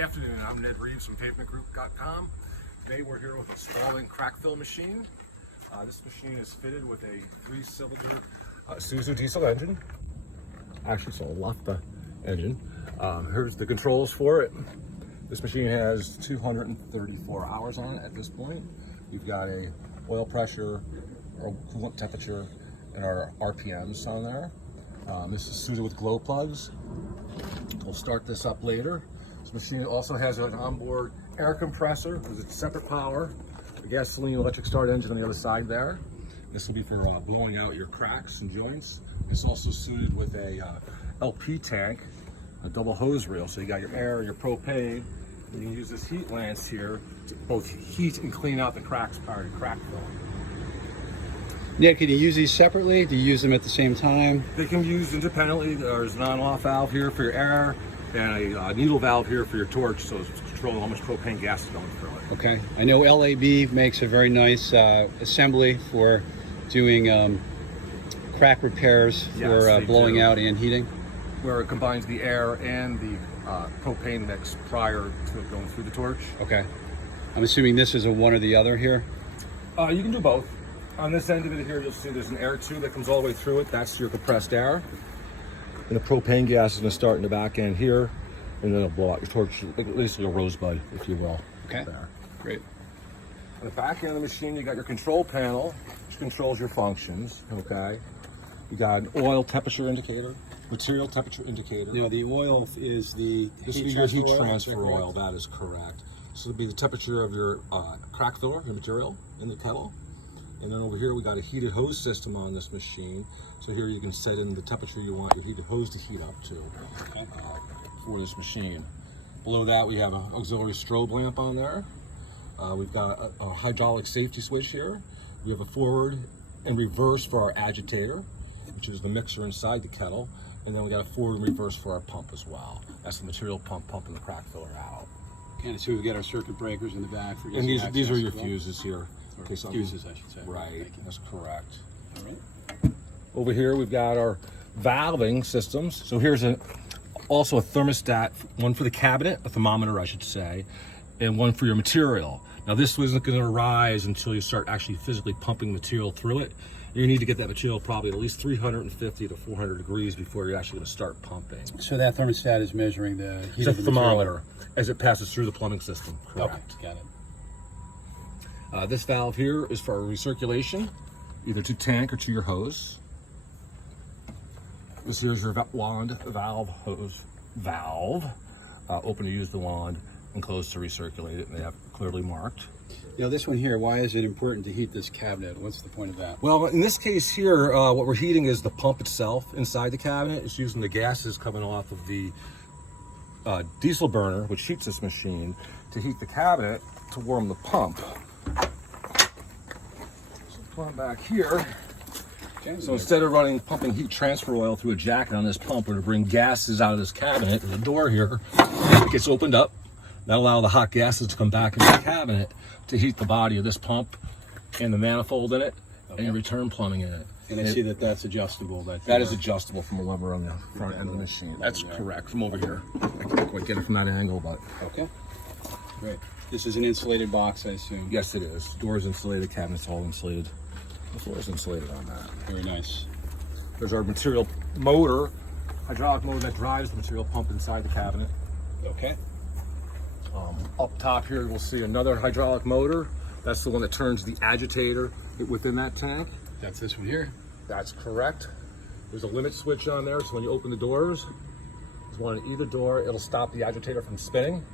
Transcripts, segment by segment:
Good afternoon, I'm Ned Reeves from PavementGroup.com. Today we're here with a Spaulding crack fill machine. This machine is fitted with a 3-cylinder Isuzu diesel engine. Actually, it's a Lofta engine. Here's the controls for it. This machine has 234 hours on it at this point. We've got a oil pressure, or coolant temperature, and our RPMs on there. This is suited with glow plugs. We'll start this up later. This machine also has an onboard air compressor because it's separate power. The gasoline electric start engine on the other side there. This will be for blowing out your cracks and joints. It's also suited with a LP tank, a double hose reel. So you got your air, your propane. You can use this heat lance here to both heat and clean out the cracks prior to crack filling. Ned, can you use these separately? Do you use them at the same time? They can be used independently. There's an on-off valve here for your air and a needle valve here for your torch, so it's controlling how much propane gas is going through it. Okay. I know LAB makes a very nice assembly for doing crack repairs for blowing out and heating. Where it combines the air and the propane mix prior to it going through the torch. Okay. I'm assuming this is a one or the other here? You can do both. On this end of it here, you'll see there's an air tube that comes all the way through it. That's your compressed air. And the propane gas is going to start in the back end here, and then it'll blow out your torch, basically a rosebud, if you will. Okay, there. Great. On the back end of the machine, you got your control panel, which controls your functions, okay? You got an oil temperature indicator, material temperature indicator. Now the oil is the This is your heat transfer oil, that is correct. So it'll be the temperature of your crack filler, your material in the kettle. And then over here we got a heated hose system on this machine. So here you can set in the temperature you want your heated hose to heat up to for this machine. Below that we have an auxiliary strobe lamp on there. We've got a hydraulic safety switch here. We have a forward and reverse for our agitator, which is the mixer inside the kettle. And then we got a forward and reverse for our pump as well. That's the material pump pumping the crack filler out. Okay, so we've got our circuit breakers in the back. For and these are your fuses here. Okay, fuses, I should say. Right, that's correct. All right. Over here we've got our valving systems. So here's also a thermostat, one for the cabinet, a thermometer I should say, and one for your material. Now this isn't going to rise until you start actually physically pumping material through it. You need to get that material probably at least 350 to 400 degrees before you're actually going to start pumping. So that thermostat is measuring the heat It's of a the thermometer material. as it passes through the plumbing system. Correct. Okay, got it. This valve here is for recirculation, either to tank or to your hose. This here's your wand valve hose valve. Open to use the wand and close to recirculate it, and they have clearly marked. Now this one here, why is it important to heat this cabinet? What's the point of that? Well, in this case here, what we're heating is the pump itself inside the cabinet. It's using the gases coming off of the diesel burner, which heats this machine, to heat the cabinet to warm the pump. So come on back here. Okay, so instead of pumping heat transfer oil through a jacket on this pump, we're to bring gases out of this cabinet. The door here, it gets opened up. That'll allow the hot gases to come back into the cabinet to heat the body of this pump and the manifold in it, and your return plumbing in it. And I see that that's adjustable. That is adjustable from a lever on the front end of the machine. That's correct, from over here. I can't quite get it from that angle, but... Okay, great. This is an insulated box, I assume? Yes, it is. Doors insulated, cabinets all insulated. The floor is insulated on that. Very nice. There's our material motor, hydraulic motor that drives the material pump inside the cabinet. Okay. Up top here, we'll see another hydraulic motor. That's the one that turns the agitator within that tank. That's this one here? That's correct. There's a limit switch on there, so when you open the doors, there's one on either door. It'll stop the agitator from spinning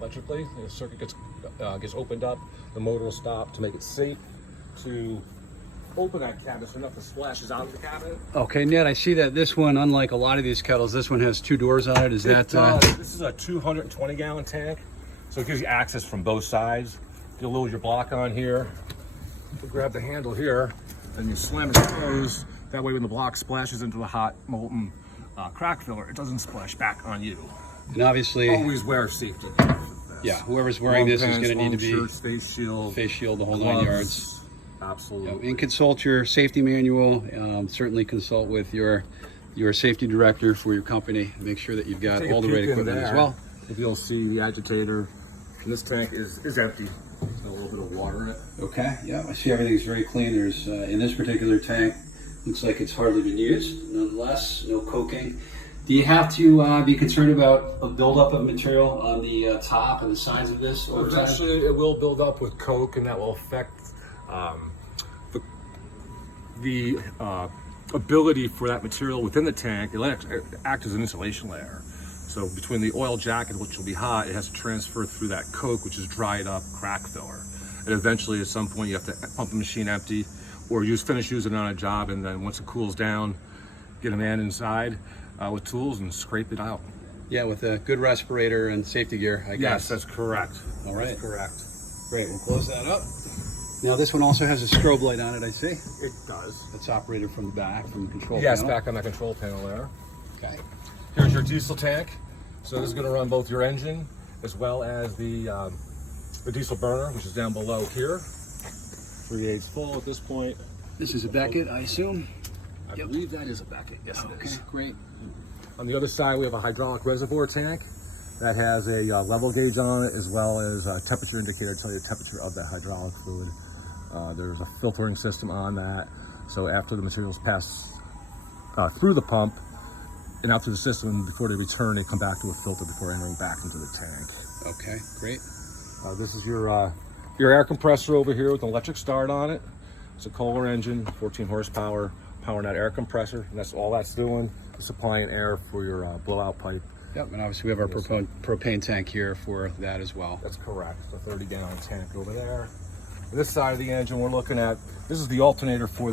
electrically. The circuit gets opened up. The motor will stop to make it safe to open that cabinet so nothing splashes out of the cabinet. Okay, Ned, I see that this one, unlike a lot of these kettles, this one has two doors on it. Is that? This is a 220-gallon tank, so it gives you access from both sides. You'll load your block on here. You grab the handle here, and you slam it closed. That way, when the block splashes into the hot molten crack filler, it doesn't splash back on you. And obviously, always wear safety gear. Yeah, whoever's wearing this is going to need to be shirts, face shield, the whole 9 yards. Absolutely. And consult your safety manual. Certainly consult with your safety director for your company. Make sure that you've got all the right equipment as well. if you'll see the agitator, and this tank is empty. Got a little bit of water in it. Okay, yeah, I see everything's very clean. There's, in this particular tank, looks like it's hardly been used. Nonetheless, no coking. Do you have to be concerned about a buildup of material on the top and the sides of this over time? Eventually, it will build up with coke, and that will affect the ability for that material within the tank. It'll act as an insulation layer. So between the oil jacket, which will be hot, it has to transfer through that coke, which is dried up crack filler. And eventually, at some point, you have to pump the machine empty, or finish using it on a job, and then once it cools down, get a man inside with tools and scrape it out. Yeah, with a good respirator and safety gear, I guess. Yes, that's correct. All right. That's correct. Great, we'll close that up. Now this one also has a strobe light on it, I see. It does. It's operated from the back, from the control Yes, panel. back on that control panel there. Okay. Here's your diesel tank. So this is going to run both your engine as well as the diesel burner, which is down below here. 3/8 full at this point. This is a Beckett, I assume? I believe that is a Beckett. Yes, it is. Great. On the other side, we have a hydraulic reservoir tank that has a level gauge on it, as well as a temperature indicator to tell you the temperature of that hydraulic fluid. There's a filtering system on that, so after the materials pass through the pump and out through the system, before they return, they come back to a filter before entering back into the tank. Okay, great. This is your air compressor over here with an electric start on it. It's a Kohler engine, 14 horsepower, powering that air compressor, and that's all that's doing, is supplying air for your blowout pipe. Yep, and obviously we have our propane tank here for that as well. That's correct. It's a 30-gallon tank over there. This side of the engine we're looking at, this is the alternator for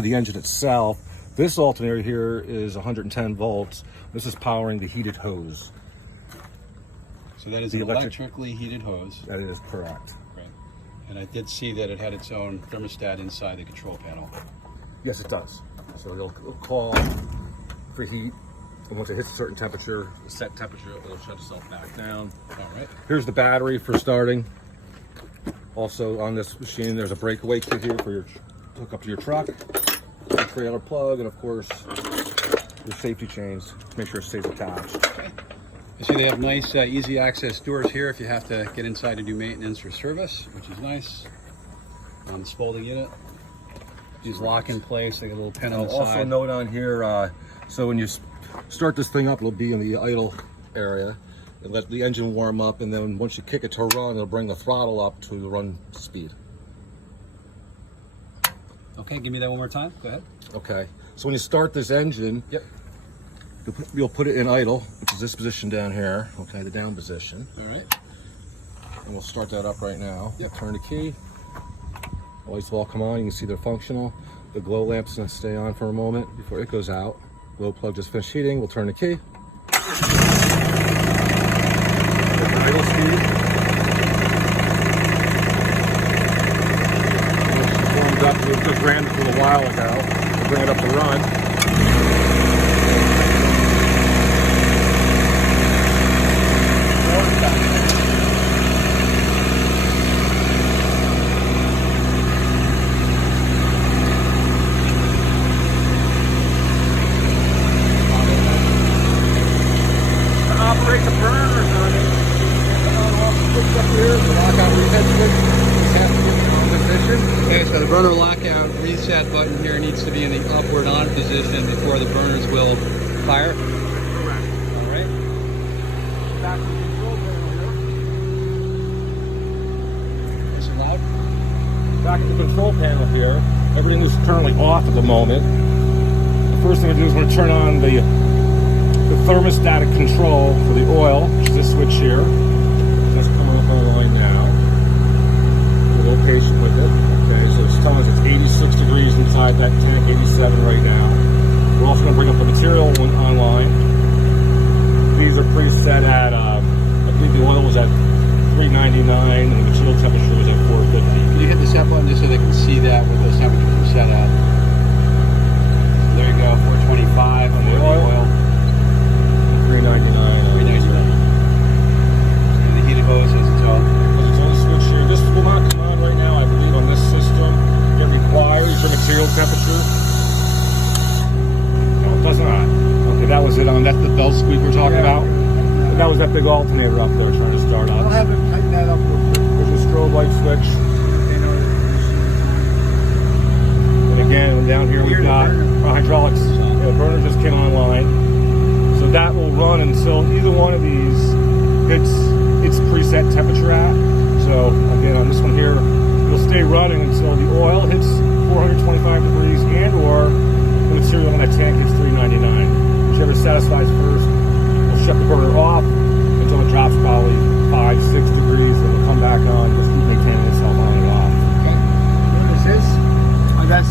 the engine itself. This alternator here is 110 volts. This is powering the heated hose. So that is the electrically heated hose. That is correct. Right. And I did see that it had its own thermostat inside the control panel. Yes, it does. So it'll call for heat, and once it hits a certain temperature, a set temperature, it'll shut itself back down. All right. Here's the battery for starting. Also on this machine, there's a breakaway kit here for your hook up to your truck, your trailer plug, and of course your safety chains to make sure it stays attached. Okay. I see they have nice, easy access doors here if you have to get inside to do maintenance or service, which is nice. On the Spaulding unit, these lock in place. They got a little pin on the side. Also note on here, so when you start this thing up, it'll be in the idle area. And let the engine warm up, and then once you kick it to run, it'll bring the throttle up to the run speed. Okay, give me that one more time. Go ahead. Okay, so when you start this engine, Yep. you'll put it in idle, which is this position down here, okay, the down position. All right. And we'll start that up right now. Yep. Turn the key. The lights will all come on. You can see they're functional. The glow lamp's gonna stay on for a moment before it goes out. Glow plug just finished heating. We'll turn the key. Idle speed. Warmed up. We just ran it a little while ago. We'll bring it up to run. Operate the burners on it. Up here, the lockout reset switch. Just have to get it on position. Okay, so the burner lockout reset button here needs to be in the upward on position before the burners will fire. Correct. All right. Back to the control panel here. Nice and loud. Back at the control panel here. Everything is currently off at the moment. The first thing I do is want to turn on the thermostatic control for the oil, which is this switch here. Just coming up online now. Be a little patient with it. Okay, so it's telling us it's 86 degrees inside that tank, 87 right now. We're also going to bring up the material one online. These are preset at, I believe the oil was at 399 and the material temperature was at 450. Can you hit the set button just so they can see that what those temperatures are set at? There you go, 425 on the oil. 399. And the heated hose is its own. There's its own switch here. This will not come on right now, I believe, on this system. It requires your material temperature big alternator up there trying to start I'll up. have him tighten that up real quick. There's a strobe light switch. They know that the machine's on. And again, down here we've got hydraulics. The burner just came online. So that will run until either one of these hits its preset temperature at. So again, on this one here, it'll stay running until the oil hits 425 degrees and or the material in that tank hits 399. Whichever satisfies first, we'll shut the burner off until it drops probably 5-6 degrees, and it'll come back on. Just keep maintaining itself on and off. Okay. What is this? Oh, That's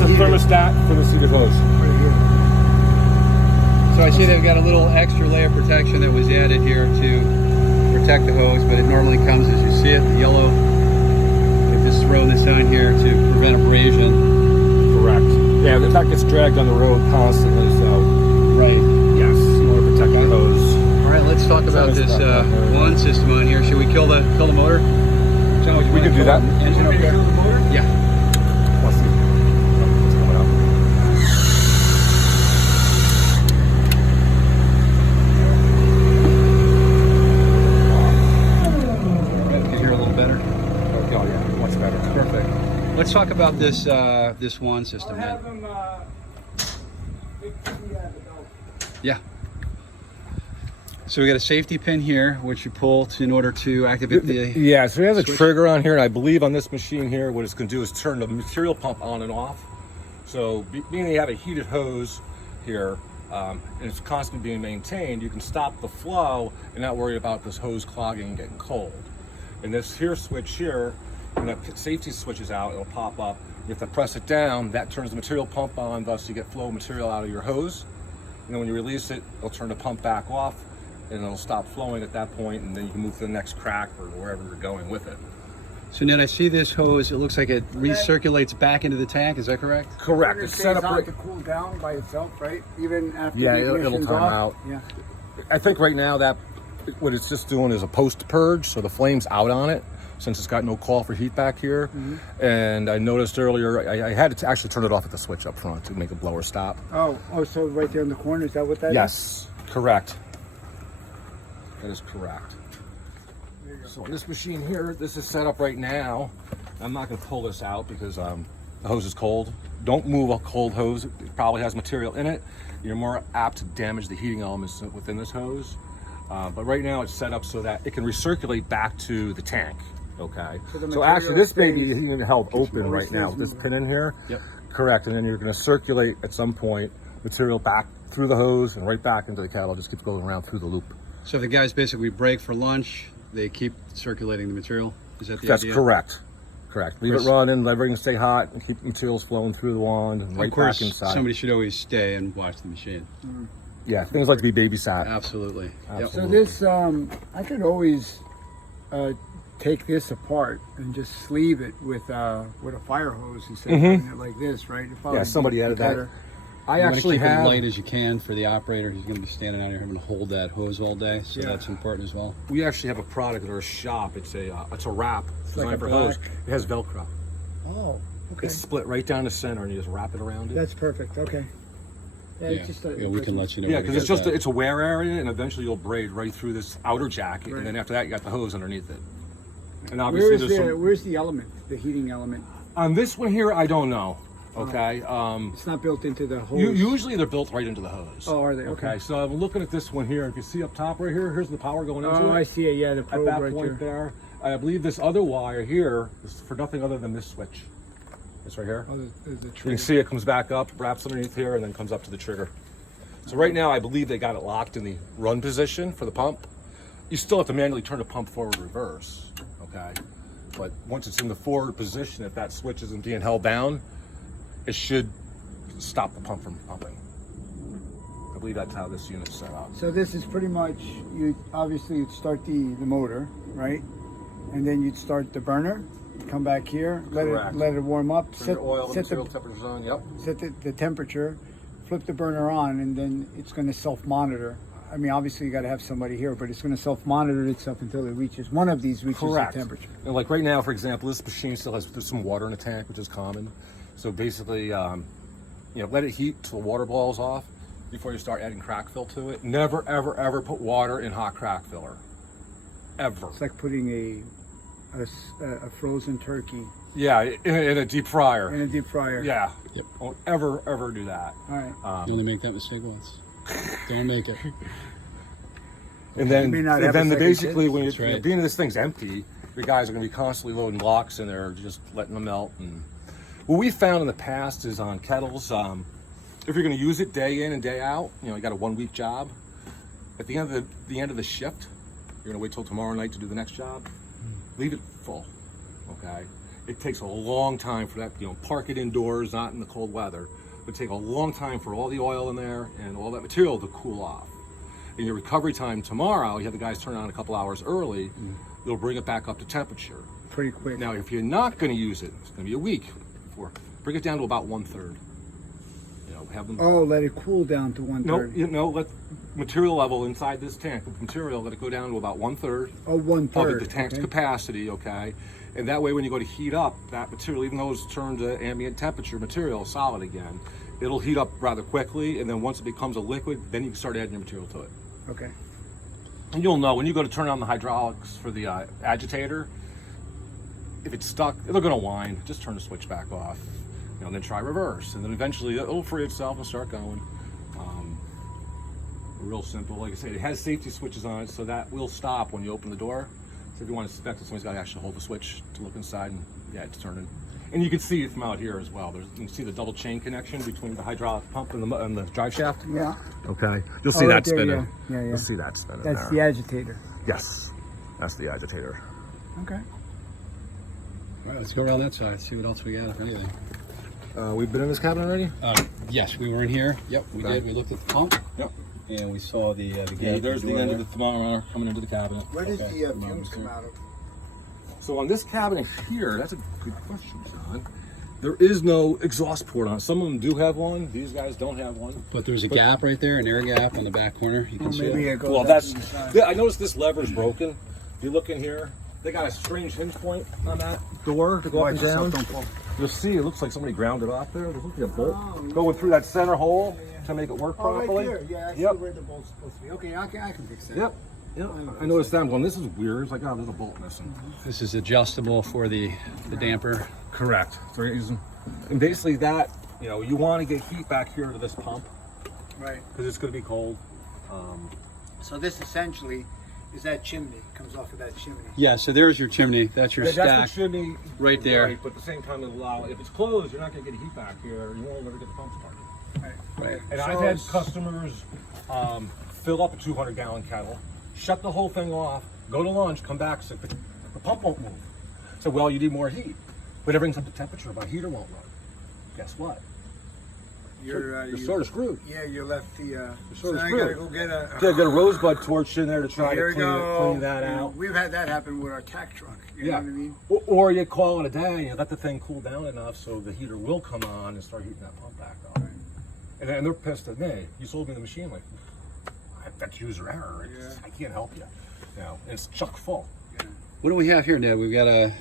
a the heater. thermostat for the seated hose. Right here. So I see they've got a little extra layer of protection that was added here to protect the hose, but it normally comes as you see it, the yellow. They've just thrown this on here to prevent abrasion. Correct. Yeah, that gets dragged on the road constantly, so Right. yes, you want to protect the hose. All right, let's talk about this one system on here. Should we kill the motor? John, would you We mind can do that. killing the engine up there? Yeah. Let's see. It's coming out. Right, we can hear a little better. Oh yeah, much better. Perfect. Let's talk about this this one system then. Yeah. So we got a safety pin here, which you pull in order to activate the. Yeah, so it has a switch. trigger on here, and I believe on this machine here, what it's going to do is turn the material pump on and off. So being that you have a heated hose here, and it's constantly being maintained, you can stop the flow and not worry about this hose clogging and getting cold. And this here switch here, when that safety switch is out, it'll pop up. You have to press it down, that turns the material pump on, thus you get flow of material out of your hose. And then when you release it, it'll turn the pump back off, and it'll stop flowing at that point, and then you can move to the next crack or wherever you're going with it. So Ned, I see this hose. It looks like it recirculates back into the tank. Is that correct? Correct. It It's stays set up on right. to cool down by itself, right? Even after Yeah, the it'll ignition's time off? out. Yeah. I think right now that what it's just doing is a post purge, so the flame's out on it since it's got no call for heat back here. And I noticed earlier I had to actually turn it off at the switch up front to make a blower stop. Oh, so right there in the corner, is that what that is? Yes, correct. That is correct. So on this machine here, this is set up right now. I'm not going to pull this out because the hose is cold. Don't move a cold hose. It probably has material in it. You're more apt to damage the heating elements within this hose. But right now it's set up so that it can recirculate back to the tank. Okay. So the So actually this material baby is even held open always right now stays with this moving. pin in here. Yep. Correct. And then you're going to circulate at some point material back through the hose and right back into the kettle. Just keeps going around through the loop. So if the guys basically break for lunch, they keep circulating the material. Is that the That's idea? correct. Correct. Leave it running, let everything stay hot, and keep materials flowing through the wand and right Of course, back inside. somebody should always stay and watch the machine. Yeah, things like to be babysat. Absolutely. Yep. So this, I could always take this apart and just sleeve it with a fire hose instead of doing it like this, right? It'd probably Yeah, somebody be added that. better. I You want to actually keep it have. light as you can for the operator. He's going to be standing out here having to hold that hose all day, so that's important as well. We actually have a product at our shop. It's a wrap designed like for a hose. black- It has Velcro. Oh, okay. It's split right down the center, and you just wrap it around it. That's perfect. Okay. Yeah, Yeah, it's just we can let you know. Yeah, when to because it's get just that. it's a wear area, and eventually you'll braid right through this outer jacket, Right. and then after that you got the hose underneath it. And obviously Where's the element, the heating element? on this one here, I don't know. Okay. It's not built into the hose. Usually they're built right into the hose. Oh, are they? Okay. So I'm looking at this one here. If you see up top right here, here's the power going into Oh, it. I see it. Yeah, the At probe that right point there. there, I believe this other wire here is for nothing other than this switch. This right here. Oh, the You trigger. can see it comes back up, wraps underneath here, and then comes up to the trigger. So right now, I believe they got it locked in the run position for the pump. You still have to manually turn the pump forward reverse, okay? But once it's in the forward position, if that switch isn't being held down, it should stop the pump from pumping. I believe that's how this unit's set up. So this is pretty much, you obviously you'd start the motor, right? And then you'd start the burner, come back here, Correct. let it warm up, Turn your oil and set material temperatures on, yep. the temperature, flip the burner on, and then it's going to self-monitor. I mean, obviously you got to have somebody here, but it's going to self-monitor itself until it reaches, one of these reaches Correct. the temperature. And like right now, for example, this machine still has there's some water in the tank, which is common. So basically, let it heat till the water boils off. before you start adding crack fill to it. Never, ever, ever put water in hot crack filler. Ever. It's like putting a frozen turkey Yeah, in a deep fryer. in a deep fryer. Yeah. Yep. Don't ever do that. All right. You only make that mistake once. Don't make it. And then, may not have a second basically, chance. when That's right. being this thing's empty, the guys are going to be constantly loading blocks in there, just letting them melt. And what we found in the past is on kettles, if you're going to use it day in and day out, you got a 1 week job. At the end of the shift, you're going to wait till tomorrow night to do the next job. Leave it full. Okay. It takes a long time for that. Park it indoors, not in the cold weather. It would take a long time for all the oil in there and all that material to cool off. In your recovery time tomorrow, you have the guys turn it on a couple hours early. They'll bring it back up to temperature. Pretty quick. Now, if you're not going to use it, it's going to be a week before. Bring it down to about 1/3. Have them. Oh, let it cool down to 1/3. No, let material level inside this tank of material, let it go down to about 1/3. Oh, 1/3. Of the tank's okay. capacity, okay? And that way, when you go to heat up that material, even though it's turned to ambient temperature material, solid again, it'll heat up rather quickly. And then once it becomes a liquid, then you can start adding your material to it. Okay. And you'll know when you go to turn on the hydraulics for the agitator, if it's stuck, they're going to whine. Just turn the switch back off. And then try reverse, and then eventually it'll free itself and start going. Real simple. Like I said, it has safety switches on it, so that will stop when you open the door. So if you want to inspect it, somebody's got to actually hold the switch to look inside, and yeah, it's turning. And you can see it from out here as well. You can see the double chain connection between the hydraulic pump and the drive shaft. Yeah. Okay, you'll see Oh, that right there, spinning. yeah. You'll see that spinning. That's there. the agitator. Yes, that's the agitator. Okay. All right, let's go around that side, see what else we got, if anything. We've been in this cabin already. Yes, we were in here. Yep, we Okay. did. We looked at the pump. Yep. And we saw the gate. Yeah, there's the end of door the thermometer coming into the cabinet. Where does Okay. the fumes come out of? So on this cabinet here, that's a good question, John. There is no exhaust port on it. Some of them do have one. These guys don't have one. there. But there's a gap right there, an air gap on the back corner. You can see Maybe it. it goes Well, up that's. to the side. Yeah, I noticed this lever's broken. You look in here. They got a strange hinge point on that door to go up Watch and yourself, down. don't fall. You'll see. It looks like somebody ground it off there. There's looking like a bolt going through that center hole to make it work Oh, right properly. there. Yeah, I see Yep. where the bolt's supposed to be. Okay, I can fix that. Yep. Yep. I noticed that. I'm going, this is weird. It's like, oh, there's a bolt missing. This is adjustable for the damper. Correct. So you're using, and basically that, you want to get heat back here to this pump Right. because it's going to be cold. So this essentially is that chimney. Comes off of that chimney. Yeah, so there's your chimney. That's your Yeah, stack. that's the chimney right there. Right, but at the same time, it'll allow, if it's closed, you're not going to get heat back here. You won't ever get the pump started. Right. And So I've had it's- customers fill up a 200-gallon kettle, shut the whole thing off, go to lunch, come back, say, the pump won't move. So, well, you need more heat. But it brings up the temperature, my heater won't run. Guess what? You're sort of screwed. Yeah, you left the. sort of so I gotta screwed. go get a. Yeah, get a rosebud torch in there to try Here to we go. clean that out. We've had that happen with our tack truck. You know what I mean? Or you call it a day and let the thing cool down enough so the heater will come on and start heating that pump back up. And then they're pissed at me. You sold me the machine, like, that's user error. I can't help you. It's chock full. What do we have here, Ned? We've got a.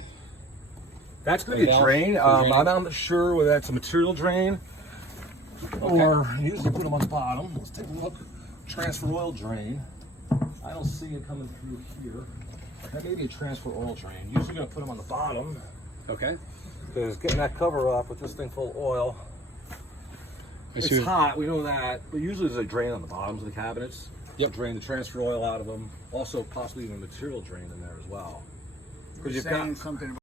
That's going to be a valve drain. for drain. I'm not sure whether that's a material drain or usually put them on the bottom. Let's take a look. Transfer oil drain. I don't see it coming through here. That may be a transfer oil drain. Usually going to put them on the bottom Okay. because getting that cover up with this thing full of oil. I It's see. hot, we know that, but usually there's a drain on the bottoms of the cabinets. Yep. Drain the transfer oil out of them. Also, possibly even a material drain in there as well. You're Because you've saying got something